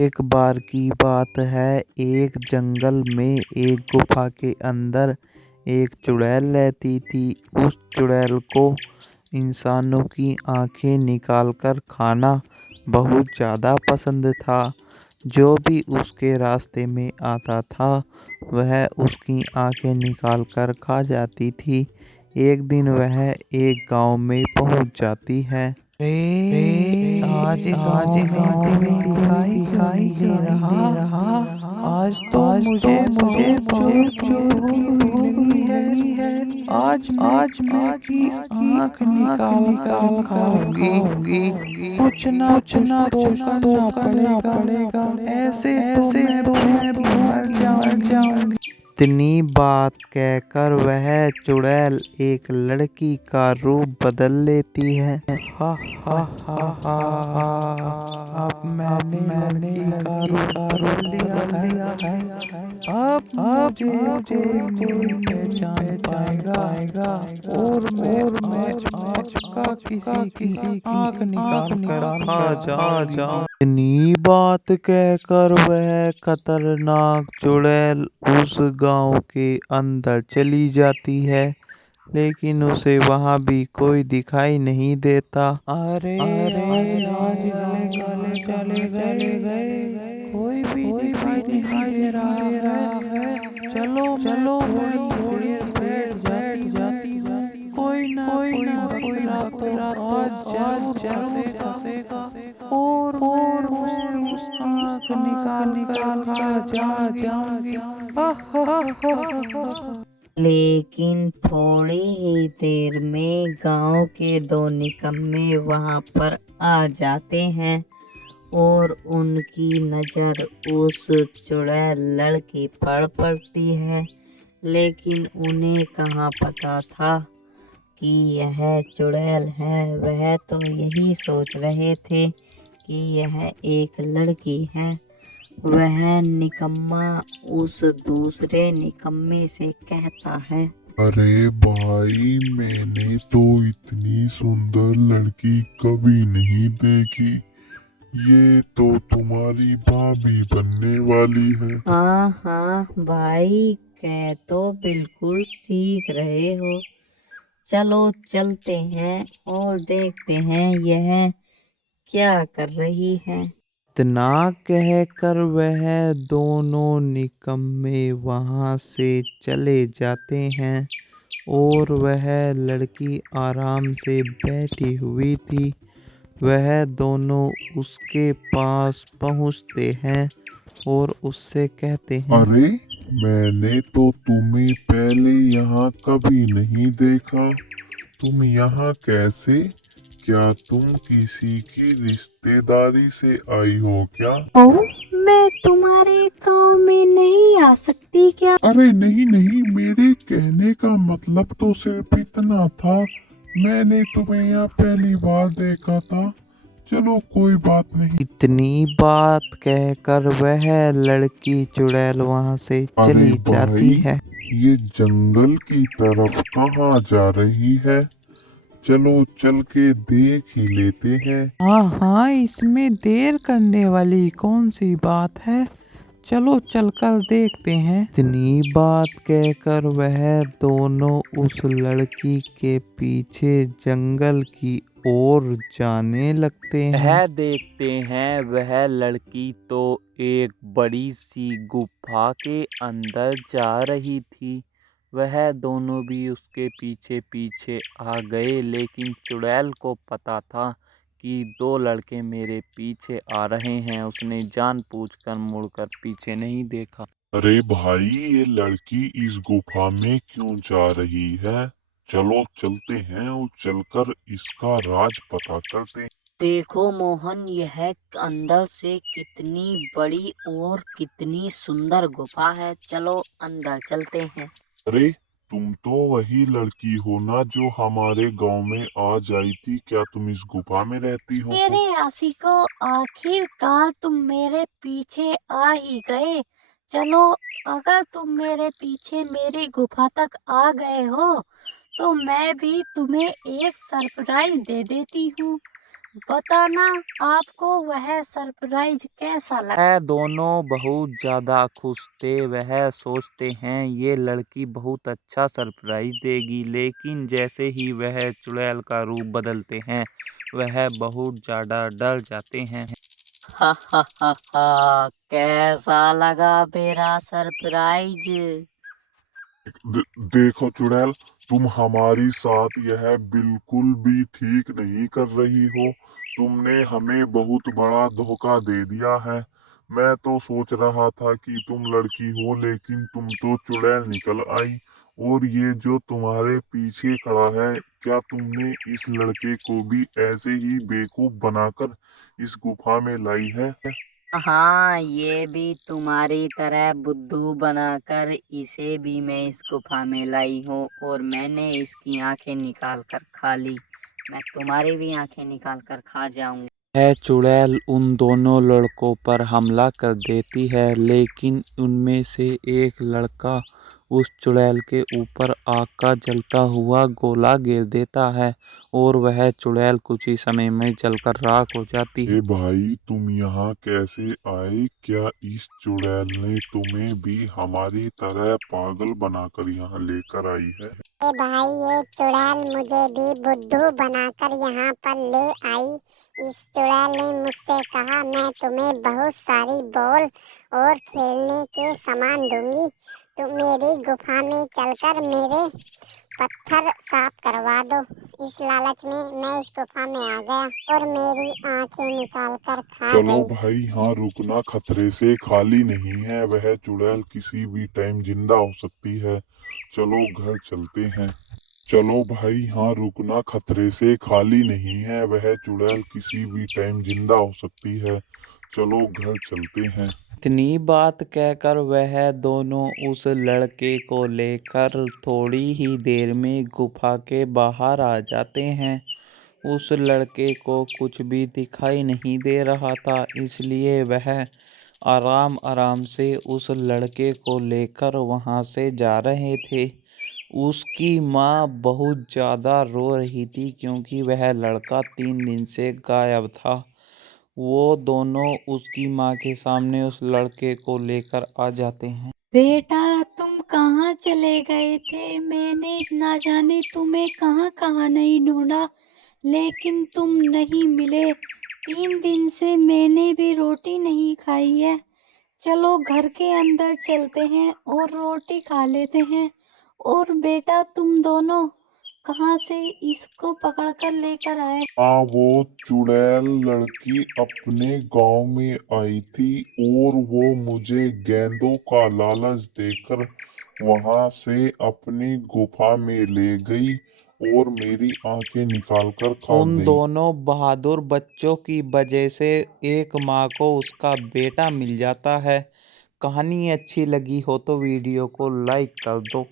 एक बार की बात है, एक जंगल में एक गुफा के अंदर एक चुड़ैल रहती थी। उस चुड़ैल को इंसानों की आंखें निकालकर खाना बहुत ज़्यादा पसंद था। जो भी उसके रास्ते में आता था वह उसकी आंखें निकालकर खा जाती थी। एक दिन वह एक गांव में पहुंच जाती है। आज गांव में दिखाई क्यों नहीं दे रहा? आज तो मुझे चोर की भूख लगी है। आज मैं किसकी आँख निकाल कर खाऊंगी। कुछ ना तो करना पड़ेगा। ऐसे तो मैं भूख मर जाऊंगी। इतनी बात कहकर वह चुड़ैल एक लड़की का रूप बदल लेती है। हा हा हा हा हा। अब मैंने लड़की का रूप बदल लिया है। अब मुझे कोई पहचान पाएगा। और मैं आज का किसी की आँख निकाल कर खा जाऊं। इतनी बात कहकर वह खतरनाक चुड़ैल उस गांव के अंदर चली जाती है, लेकिन उसे वहां भी कोई दिखाई नहीं देता। अरे आज वाले चले गए, कोई भी दिखाई नहीं दे रहा है। चलो मैं थोड़ी देर बैठ जाती हूँ। कोई ना कोई रात आज जरूर फंसेगा। और मैं उसकी आँख निकाल खा जाऊंगी। लेकिन थोड़ी ही देर में गांव के दो निकम्मे वहां पर आ जाते हैं और उनकी नज़र उस चुड़ैल लड़की पर पड़ती है। लेकिन उन्हें कहाँ पता था कि यह चुड़ैल है। वह तो यही सोच रहे थे कि यह एक लड़की है। वह निकम्मा उस दूसरे निकम्मे से कहता है, अरे भाई, मैंने तो इतनी सुंदर लड़की कभी नहीं देखी। ये तो तुम्हारी भाभी बनने वाली है। हाँ भाई, कह तो बिल्कुल सीख रहे हो। चलो चलते हैं और देखते हैं यह क्या कर रही है। इतना कहकर वह दोनों निकम्मे वहां से चले जाते हैं और वह लड़की आराम से बैठी हुई थी। वह दोनों उसके पास पहुंचते हैं और उससे कहते हैं, अरे, मैंने तो तुम्हें पहले यहाँ कभी नहीं देखा। तुम यहाँ कैसे? क्या तुम किसी की रिश्तेदारी से आई हो क्या? मैं तुम्हारे गांव में नहीं आ सकती क्या? अरे नहीं नहीं, मेरे कहने का मतलब तो सिर्फ इतना था। मैंने तुम्हें यहाँ पहली बार देखा था। चलो कोई बात नहीं। इतनी बात कहकर वह लड़की चुड़ैल वहां से अरे चली भाई, जाती है। ये जंगल की तरफ कहाँ जा रही है? चलो चल के देख ही लेते हैं। हाँ, इसमें देर करने वाली कौन सी बात है। चलो चलकर देखते हैं। इतनी बात कहकर वह दोनों उस लड़की के पीछे जंगल की ओर जाने लगते हैं। वह देखते हैं वह लड़की तो एक बड़ी सी गुफा के अंदर जा रही थी। वह दोनों भी उसके पीछे पीछे आ गए, लेकिन चुड़ैल को पता था कि दो लड़के मेरे पीछे आ रहे हैं। उसने जानबूझकर मुड़कर पीछे नहीं देखा। अरे भाई, ये लड़की इस गुफा में क्यों जा रही है? चलो चलते हैं और चलकर इसका राज पता करते हैं। देखो मोहन, यह अंदर से कितनी बड़ी और कितनी सुंदर गुफा है। चलो अंदर चलते हैं। अरे, तुम तो वही लड़की हो ना जो हमारे गांव में आज आई थी। क्या तुम इस गुफा में रहती हो? मेरे आशिको, आखिरकार तुम मेरे पीछे आ ही गए। चलो, अगर तुम मेरे पीछे मेरी गुफा तक आ गए हो तो मैं भी तुम्हें एक सरप्राइज दे देती हूँ। बताना आपको वह सरप्राइज कैसा लगा। वह दोनों बहुत ज़्यादा खुश थे। वह सोचते हैं ये लड़की बहुत अच्छा सरप्राइज देगी, लेकिन जैसे ही वह चुड़ैल का रूप बदलते हैं वह बहुत ज़्यादा डर जाते हैं। हा हा हा हा, कैसा लगा मेरा सरप्राइज। देखो चुड़ैल, तुम हमारी साथ यह बिल्कुल भी ठीक नहीं कर रही हो। तुमने हमें बहुत बड़ा धोखा दे दिया है। मैं तो सोच रहा था कि तुम लड़की हो, लेकिन तुम तो चुड़ैल निकल आई। और ये जो तुम्हारे पीछे खड़ा है, क्या तुमने इस लड़के को भी ऐसे ही बेवकूफ बनाकर इस गुफा में लाई है? हाँ, ये भी तुम्हारी तरह बुद्धू बनाकर इसे भी मैं इस गुफा में लाई हूँ और मैंने इसकी आंखें निकाल कर खा ली। मैं तुम्हारी भी आंखें निकाल कर खा जाऊंगी। यह चुड़ैल उन दोनों लड़कों पर हमला कर देती है, लेकिन उनमें से एक लड़का उस चुड़ैल के ऊपर आग का जलता हुआ गोला गिर देता है और वह चुड़ैल कुछ ही समय में जलकर राख हो जाती है। भाई, तुम यहाँ कैसे आए? क्या इस चुड़ैल ने तुम्हें भी हमारी तरह पागल बनाकर यहाँ लेकर आई है? भाई, ये चुड़ैल मुझे भी बुद्धू बनाकर यहाँ पर ले आई। इस चुड़ैल ने मुझसे कहा मैं तुम्हें बहुत सारी बॉल और खेलने के सामान दूंगी। तुम मेरी गुफा में चलकर मेरे पत्थर साफ करवा दो। इस लालच में मैं इस गुफा में आ गया और मेरी आंखें निकाल कर खा चलो गई। भाई, यहाँ रुकना खतरे से खाली नहीं है। वह चुड़ैल किसी भी टाइम जिंदा हो सकती है। चलो घर चलते हैं। चलो भाई, यहाँ रुकना खतरे से खाली नहीं है। वह चुड़ैल किसी भी टाइम जिंदा हो सकती है। चलो घर चलते हैं। इतनी बात कहकर वह दोनों उस लड़के को लेकर थोड़ी ही देर में गुफा के बाहर आ जाते हैं। उस लड़के को कुछ भी दिखाई नहीं दे रहा था, इसलिए वह आराम आराम से उस लड़के को लेकर वहां से जा रहे थे। उसकी माँ बहुत ज़्यादा रो रही थी क्योंकि वह लड़का 3 दिन से गायब था। वो दोनों उसकी माँ के सामने उस लड़के को लेकर आ जाते हैं। बेटा, तुम कहाँ चले गए थे? मैंने ना जाने तुम्हें कहाँ कहाँ नहीं ढूंढा, लेकिन तुम नहीं मिले। 3 दिन से मैंने भी रोटी नहीं खाई है। चलो घर के अंदर चलते हैं और रोटी खा लेते हैं। और बेटा, तुम दोनों कहाँ से इसको पकड़ कर लेकर आए? हाँ, वो चुड़ैल लड़की अपने गांव में आई थी और वो मुझे गेंदों का लालच देकर वहां से अपनी गुफा में ले गई और मेरी आंखें निकालकर खा उन गई। दोनों बहादुर बच्चों की वजह से एक माँ को उसका बेटा मिल जाता है। कहानी अच्छी लगी हो तो वीडियो को लाइक कर दो।